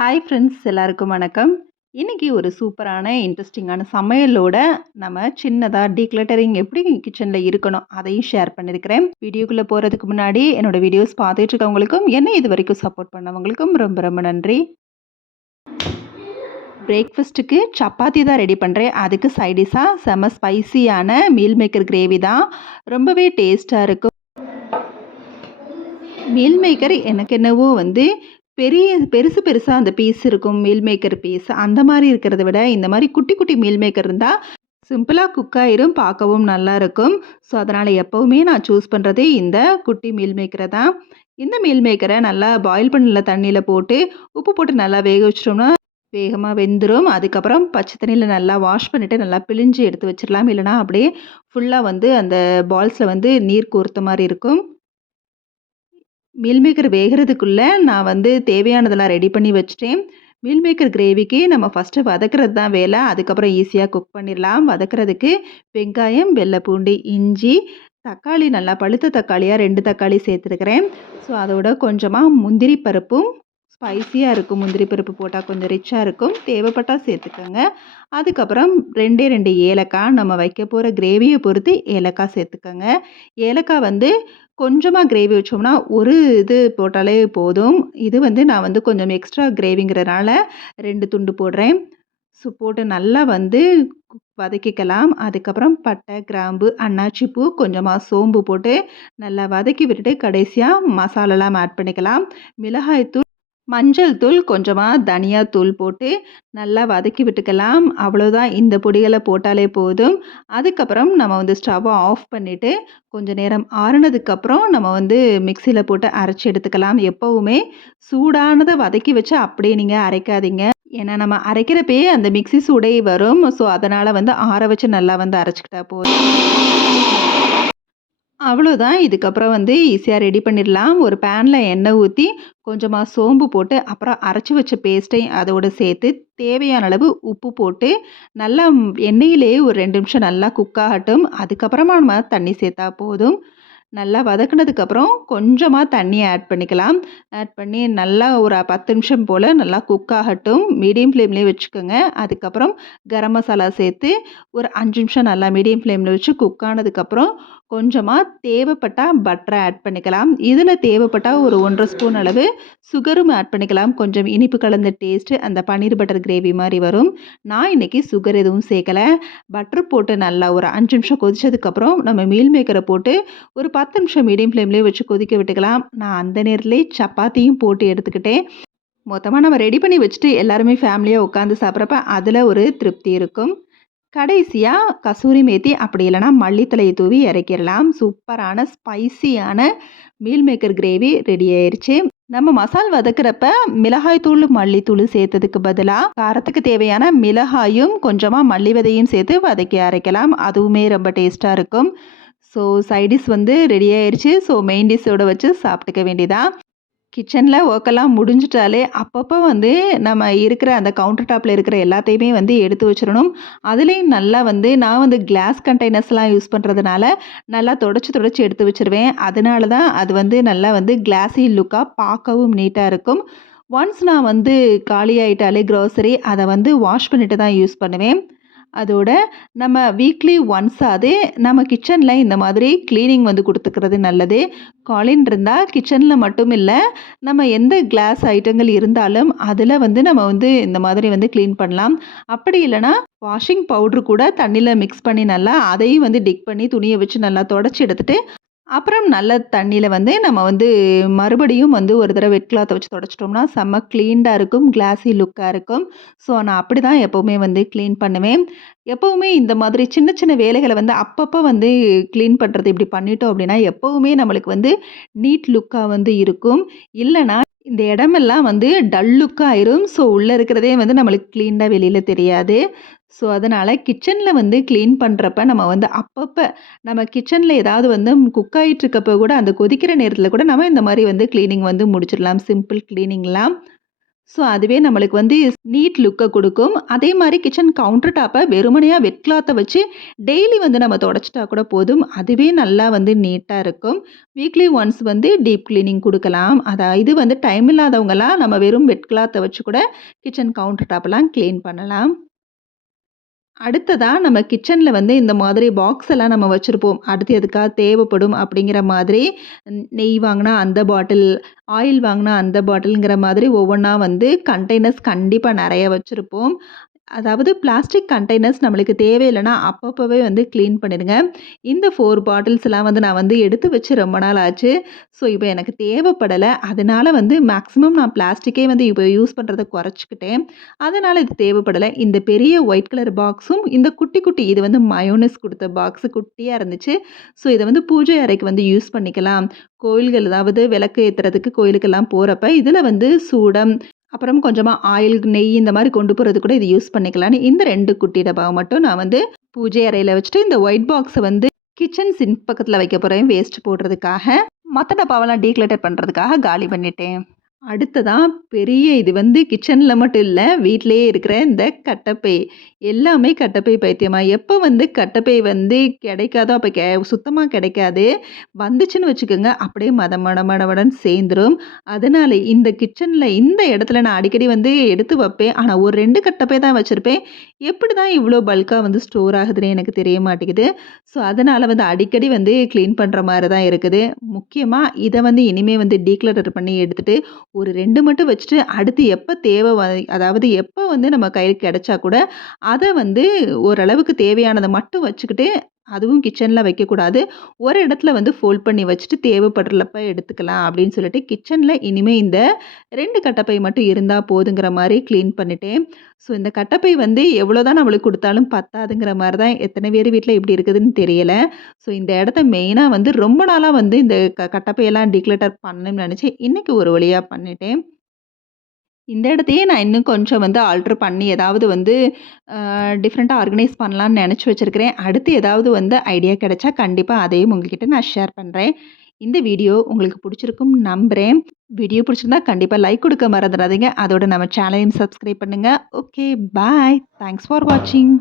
Hi friends, எல்லாருக்கும் வணக்கம். இன்னைக்கு ஒரு சூப்பரான இன்ட்ரெஸ்டிங்கான சமையலோட நம்ம சின்னதா டீக்ளட்டரிங் எப்படி கிச்சனில் இருக்கணும் அதையும் ஷேர் பண்ணியிருக்கிறேன். வீடியோக்குள்ளே போகிறதுக்கு முன்னாடி என்னோட வீடியோஸ் பார்த்துட்டு இருக்கவங்களுக்கும் என்ன இது வரைக்கும் சப்போர்ட் பண்ணவங்களுக்கும் ரொம்ப ரொம்ப நன்றி. பிரேக்ஃபாஸ்ட்டுக்கு சப்பாத்தி தான் ரெடி பண்ணுறேன். அதுக்கு சைடிஷாக செம ஸ்பைசியான மீல் மேக்கர் கிரேவி தான். ரொம்பவே டேஸ்ட்டாக இருக்கும். மீல் மேக்கர் எனக்கு என்னவோ பெருசு பெருசா அந்த பீஸ் இருக்கும். மீல் மேக்கர் பீஸ் அந்த மாரி இருக்கிறத விட, இந்த மாரி குட்டி குட்டி மீல் மேக்கர் இருந்தா சிம்பிளா குக் ஆயிரும். பார்க்கவும் நல்லாயிருக்கும். ஸோ, அதனால் எப்பவுமே நான் சூஸ் பண்ணுறது இந்த குட்டி மீல் மேக்கரை தான். இந்த மீல் மேக்கரை நல்லா பாயில் பண்ணல தண்ணியில் போட்டு, உப்பு போட்டு நல்லா வேக வச்சிட்டோம்னா வேகமாக வெந்துடும். அதுக்கப்புறம் பச்சை தண்ணியில் நல்லா வாஷ் பண்ணிவிட்டு நல்லா பிழிஞ்சு எடுத்து வச்சிடலாம். இல்லைனா அப்படியே ஃபுல்லாக அந்த பால்ஸில் நீர் கோர்த்த மாதிரி இருக்கும். மீல் மேக்கர் வேகிறதுக்குள்ளே நான் தேவையானதெல்லாம் ரெடி பண்ணி வச்சுட்டேன். மீல் மேக்கர் கிரேவிக்கு நம்ம ஃபஸ்ட்டு வதக்கிறது தான் வேலை. அதுக்கப்புறம் ஈஸியாக குக் பண்ணிடலாம். வதக்கிறதுக்கு வெங்காயம், வெள்ளை பூண்டு, இஞ்சி, தக்காளி நல்லா பழுத்த தக்காளியாக 2 தக்காளி சேர்த்துருக்கிறேன். ஸோ, அதோட கொஞ்சமாக முந்திரி பருப்பும் ஸ்பைஸியாக இருக்கும். முந்திரி பருப்பு போட்டால் கொஞ்சம் ரிச்சாக இருக்கும். தேவைப்பட்டால் சேர்த்துக்கோங்க. அதுக்கப்புறம் 2 ஏலக்காய், நம்ம வைக்க போகிற கிரேவியை பொறுத்து ஏலக்காய் சேர்த்துக்கோங்க. ஏலக்காய் கொஞ்சமாக கிரேவி வச்சோம்னா ஒரு இது போட்டாலே போதும். இது நான் கொஞ்சம் எக்ஸ்ட்ரா கிரேவிங்கிறனால 2 துண்டு போடுறேன். ஸோ, போட்டு நல்லா வதக்கிக்கலாம். அதுக்கப்புறம் பட்டை, கிராம்பு, அன்னாச்சி பூ, கொஞ்சமாக சோம்பு போட்டு நல்லா வதக்கி விட்டுட்டு கடைசியாக மசாலாலாம் ஆட் பண்ணிக்கலாம். மிளகாய்த்தூள், மஞ்சள் தூள், கொஞ்சமாக தனியாத்தூள் போட்டு நல்லா வதக்கி விட்டுக்கலாம். அவ்வளோதான், இந்த பொடிகளை போட்டாலே போதும். அதுக்கப்புறம் நம்ம ஸ்டவ்வை ஆஃப் பண்ணிவிட்டு கொஞ்சம் நேரம் ஆறுனதுக்கப்புறம் நம்ம மிக்சியில் போட்டு அரைச்சி எடுத்துக்கலாம். எப்போவுமே சூடானதை வதக்கி வச்சு அப்படியே நீங்கள் அரைக்காதீங்க. ஏன்னா நம்ம அரைக்கிறப்பயே அந்த மிக்சி சூடே வரும். ஸோ, அதனால் ஆற வச்சு நல்லா அரைச்சிக்கிட்டா போதும். அவ்வளோதான். இதுக்கப்புறம் ஈஸியாக ரெடி பண்ணிடலாம். ஒரு பேனில் எண்ணெய் ஊற்றி கொஞ்சமாக சோம்பு போட்டு அப்புறம் அரைச்சி வச்ச பேஸ்ட்டையும் அதோடு சேர்த்து தேவையான அளவு உப்பு போட்டு நல்லா எண்ணெயிலேயே ஒரு 2 நிமிஷம் நல்லா குக் ஆகட்டும். அதுக்கப்புறமா நம்ம தண்ணி சேர்த்தா போதும். நல்லா வதக்குனதுக்கப்புறம் கொஞ்சமாக தண்ணியை ஆட் பண்ணிக்கலாம். ஆட் பண்ணி நல்லா ஒரு 10 நிமிஷம் போல் நல்லா குக் ஆகட்டும். மீடியம் ஃப்ளேம்லேயே வச்சுக்கோங்க. அதுக்கப்புறம் கரம் மசாலா சேர்த்து ஒரு 5 நிமிஷம் நல்லா மீடியம் ஃப்ளேமில் வச்சு குக் ஆனதுக்கப்புறம் கொஞ்சமாக தேவைப்பட்டால் பட்டரை ஆட் பண்ணிக்கலாம். இதில் தேவைப்பட்டால் ஒரு 1 1/2 ஸ்பூன் அளவு சுகரும் ஆட் பண்ணிக்கலாம். கொஞ்சம் இனிப்பு கலந்த டேஸ்ட்டு அந்த பன்னீர் பட்டர் கிரேவி மாதிரி வரும். நான் இன்றைக்கி சுகர் எதுவும் சேர்க்கலை. பட்டர் போட்டு நல்லா ஒரு 5 நிமிஷம் கொதிச்சதுக்கப்புறம் நம்ம மீல் மேக்கரை போட்டு ஒரு 10 நிமிஷம் மீடியம் ஃப்ளேம்லேயே வச்சு கொதிக்க விட்டுக்கலாம். நான் அந்த நேரத்துலேயே சப்பாத்தியும் போட்டு எடுத்துக்கிட்டேன். மொத்தமாக நம்ம ரெடி பண்ணி வச்சுட்டு எல்லாருமே ஃபேமிலியாக உட்காந்து சாப்பிட்றப்ப அதில் ஒரு திருப்தி இருக்கும். கடைசியாக கசூரி மேத்தி அப்படி இல்லைனா மல்லித்தலையை தூவி இறக்கிடலாம். சூப்பரான ஸ்பைசியான மீல் மேக்கர் கிரேவி ரெடி ஆயிடுச்சு. நம்ம மசால் வதக்கிறப்ப மிளகாய்த்தூள், மல்லித்தூள் சேர்த்ததுக்கு பதிலாக காரத்துக்கு தேவையான மிளகாயும் கொஞ்சமாக மல்லி விதையும் சேர்த்து வதக்கி அரைக்கலாம். அதுவுமே ரொம்ப டேஸ்ட்டாக இருக்கும். ஸோ, சைடிஷ் ரெடி ஆயிடுச்சு. ஸோ, மெயின் டிஷ்ஷோட வச்சு சாப்பிட்டுக்க வேண்டியதான். கிச்சனில் ஒர்க்கெல்லாம் முடிஞ்சிட்டாலே அப்பப்போ நம்ம இருக்கிற அந்த கவுண்டர் டாப்பில் இருக்கிற எல்லாத்தையுமே எடுத்து வச்சிடணும். அதுலேயும் நல்லா நான் கிளாஸ் கண்டெய்னர்ஸ்லாம் யூஸ் பண்ணுறதுனால நல்லா தொடச்சி எடுத்து வச்சுருவேன். அதனால தான் அது நல்லா கிளாஸி லுக்காக பார்க்கவும் நீட்டாக இருக்கும். ஒன்ஸ் நான் காலி ஆகிட்டாலே க்ரோசரி அதை வாஷ் பண்ணிட்டு தான் யூஸ் பண்ணுவேன். அதோட நம்ம வீக்லி ஒன்ஸாவது நம்ம கிச்சனில் இந்த மாதிரி க்ளீனிங் கொடுத்துக்கிறது நல்லது. காலின் இருந்தால் கிச்சனில் மட்டும் இல்லை, நம்ம எந்த கிளாஸ் ஐட்டங்கள் இருந்தாலும் அதில் நம்ம இந்த மாதிரி க்ளீன் பண்ணலாம். அப்படி இல்லைனா வாஷிங் பவுட்ரு கூட தண்ணியில் மிக்ஸ் பண்ணி நல்லா அதையும் டிக் பண்ணி துணியை வச்சு நல்லா தொடச்சி எடுத்துகிட்டு அப்புறம் நல்ல தண்ணியில் நம்ம மறுபடியும் ஒரு தடவை வெட் கிளாத்தை வச்சு தொடச்சிட்டோம்னா செம்ம க்ளீன்டாக இருக்கும், கிளாஸி லுக்காக இருக்கும். ஸோ, நான் அப்படி தான் எப்போவுமே க்ளீன் பண்ணுவேன். எப்போவுமே இந்த மாதிரி சின்ன சின்ன வேலைகளை அப்பப்போ க்ளீன் பண்ணுறது இப்படி பண்ணிட்டோம் அப்படின்னா எப்போவுமே நம்மளுக்கு நீட் லுக்காக இருக்கும். இல்லைனா இந்த இடமெல்லாம் டல் லுக்காக ஆயிரும். ஸோ, உள்ளே இருக்கிறதே நம்மளுக்கு க்ளீனாக வெளியில் தெரியாது. ஸோ, அதனால் கிச்சனில் க்ளீன் பண்ணுறப்ப நம்ம அப்பப்போ நம்ம கிச்சனில் ஏதாவது குக் ஆகிட்டுருக்கப்போ கூட அந்த கொதிக்கிற நேரத்தில் கூட நம்ம இந்த மாதிரி க்ளீனிங் முடிச்சிடலாம். சிம்பிள் க்ளீனிங்லாம். ஸோ அதுவே நம்மளுக்கு வந்து நீட் லுக்க குடுக்கும். அதே மாரி கிச்சன் கவுண்டர் டாப்ப வெறுமனையா வெட் கிளாத்த வச்சு டெய்லி வந்து நம்ம தொடச்சுட்டா கூட போதும். அதுவே நல்லா வந்து நீட்டா இருக்கும். வீக்லி ஒன்ஸ் வந்து டீப் கிளீனிங் குடுக்கலாம். இது வந்து டைம் இல்லாதவங்கலாம் நம்ம வெறும் வெட் கிளாத்த வச்சு கூட கிச்சன் கவுண்டர் டாப்லாம் கிளீன் பண்ணலாம். அடுத்ததா நம்ம கிச்சன்ல வந்து இந்த மாதிரி பாக்ஸ் எல்லாம் நம்ம வச்சிருப்போம். அடுத்து எதுக்காவது தேவைப்படும் அப்படிங்கிற மாதிரி நெய் வாங்குனா அந்த பாட்டில், ஆயில் வாங்குனா அந்த பாட்டில்ங்கிற மாதிரி ஒவ்வொன்னா வந்து கண்டெய்னர்ஸ் கண்டிப்பா நெறைய வச்சிருப்போம். அதாவது பிளாஸ்டிக் கண்டெய்னர்ஸ் நம்மளுக்கு தேவையில்லன்னா அப்பப்பவே வந்து கிளீன் பண்ணிடுங்க. இந்த 4 பாட்டில்ஸ்லாம் வந்து நான் வந்து எடுத்து வச்சு ரொம்ப நாள் ஆச்சு. ஸோ இப்போ எனக்கு தேவைப்படல. அதனால வந்து மேக்ஸிமம் நான் பிளாஸ்டிக்கே வந்து இப்போ யூஸ் பண்றத குறைச்சுக்கிட்டேன். அதனால இது தேவைப்படல. இந்த பெரிய ஒயிட் கலர் பாக்ஸும், இந்த குட்டி குட்டி இது வந்து மயோனைஸ் குடுத்த பாக்ஸு குட்டியா இருந்துச்சு. ஸோ இத வந்து பூஜை அறைக்கு வந்து யூஸ் பண்ணிக்கலாம். கோயில்கள் அதாவது விளக்கு ஏத்துறதுக்கு கோயிலுக்கெல்லாம் போறப்ப, இதில வந்து சூடம், அப்புறம் கொஞ்சமா ஆயில், நெய் இந்த மாரி கொண்டு போறது கூட இது யூஸ் பண்ணிக்கலான்னு இந்த 2 குட்டி டப்பாவ மட்டும் நான் வந்து பூஜை அறையில வச்சுட்டு, இந்த ஒயிட் பாக்ஸ வந்து கிச்சன் சிங்க் பக்கத்துல வைக்க போறேன் வேஸ்ட் போடுறதுக்காக. மத்த டப்பாவெல்லாம் டீக்ளட்டர் பண்றதுக்காக காலி பண்ணிட்டேன். அடுத்ததா பெரிய இது வந்து கிச்சன்ல மட்டும் இல்ல, வீட்லயே இருக்கிற இந்த கட்டப்பை. எல்லாமே கட்டப்பை பைத்தியமா. எப்ப வந்து கட்டப்பை வந்து கிடைக்காதோ, அப்ப சுத்தமா கிடைக்காது. வந்துச்சுன்னு வச்சுக்கோங்க, அப்படியே மடமடன்னு சேர்ந்துரும். அதனால இந்த கிச்சன்ல இந்த இடத்துல நான் அடிக்கடி வந்து எடுத்து வைப்பேன். ஆனா ஒரு 2 கட்டப்பை தான் வச்சிருப்பேன். எப்படிதான் இவ்ளோ பல்கா வந்து ஸ்டோர் ஆகுதுன்னே எனக்கு தெரிய மாட்டேங்குது. ஸோ அதனால வந்து அடிக்கடி வந்து கிளீன் பண்ற மாரி தான் இருக்குது. முக்கியமா இத வந்து இனிமே வந்து டீக்ளட்டர் பண்ணி எடுத்துட்டு ஒரு 2 மட்டும் வச்சுட்டு, அடுத்து எப்ப தேவை அதாவது எப்ப வந்து நம்ம கைக்கு கிடைச்சா கூட, அத வந்து ஓரளவுக்கு தேவையானத மட்டும் வச்சுக்கிட்டு, அதுவும் கிச்சன்ல வைக்கக்கூடாது. ஒரு இடத்துல வந்து ஃபோல்ட் பண்ணி வச்சுட்டு, தேவைப்படுறப்ப எடுத்துக்கலாம் அப்படின்னு சொல்லிட்டு, கிச்சன்ல இனிமே இந்த 2 கட்டப்பை மட்டும் இருந்தா போதுங்கிற மாரி கிளீன் பண்ணிட்டேன். ஸோ இந்த கட்டப்பை வந்து எவ்வளோதான் நம்மளுக்கு குடுத்தாலும் பத்தாதுங்கிற மாரி தான் எத்தன பேர் வீட்ல இப்படி இருக்குதுன்னு தெரியல. ஸோ இந்த இடத்த மெயினா வந்து ரொம்ப நாளா வந்து இந்த கட்டப்பையெல்லாம் டிக்ளட்டர் பண்ணணும்னு நெனச்சேன். இன்னைக்கு ஒரு வழியா பண்ணிட்டேன். இந்த இடத்தையே நான் இன்னும் கொஞ்சம் வந்து ஆல்டர் பண்ணி ஏதாவது வந்து டிஃப்ரெண்ட்டா ஆர்கனைஸ் பண்ணலான்னு நெனச்சு வச்சிருக்கிறேன். அடுத்து ஏதாவது வந்து ஐடியா கிடைச்சா கண்டிப்பா அதையும் உங்ககிட்ட நான் ஷேர் பண்றேன். இந்த வீடியோ உங்களுக்கு புடிச்சிருக்கும்னு நம்புறேன். வீடியோ புடிச்சிருந்தா கண்டிப்பா லைக் குடுக்க மறந்துடாதீங்க. அதோட நம்ம சேனலையும் சப்ஸ்கிரைப் பண்ணுங்க. Okay, bye. தேங்க்ஸ் ஃபார் வாட்சிங்.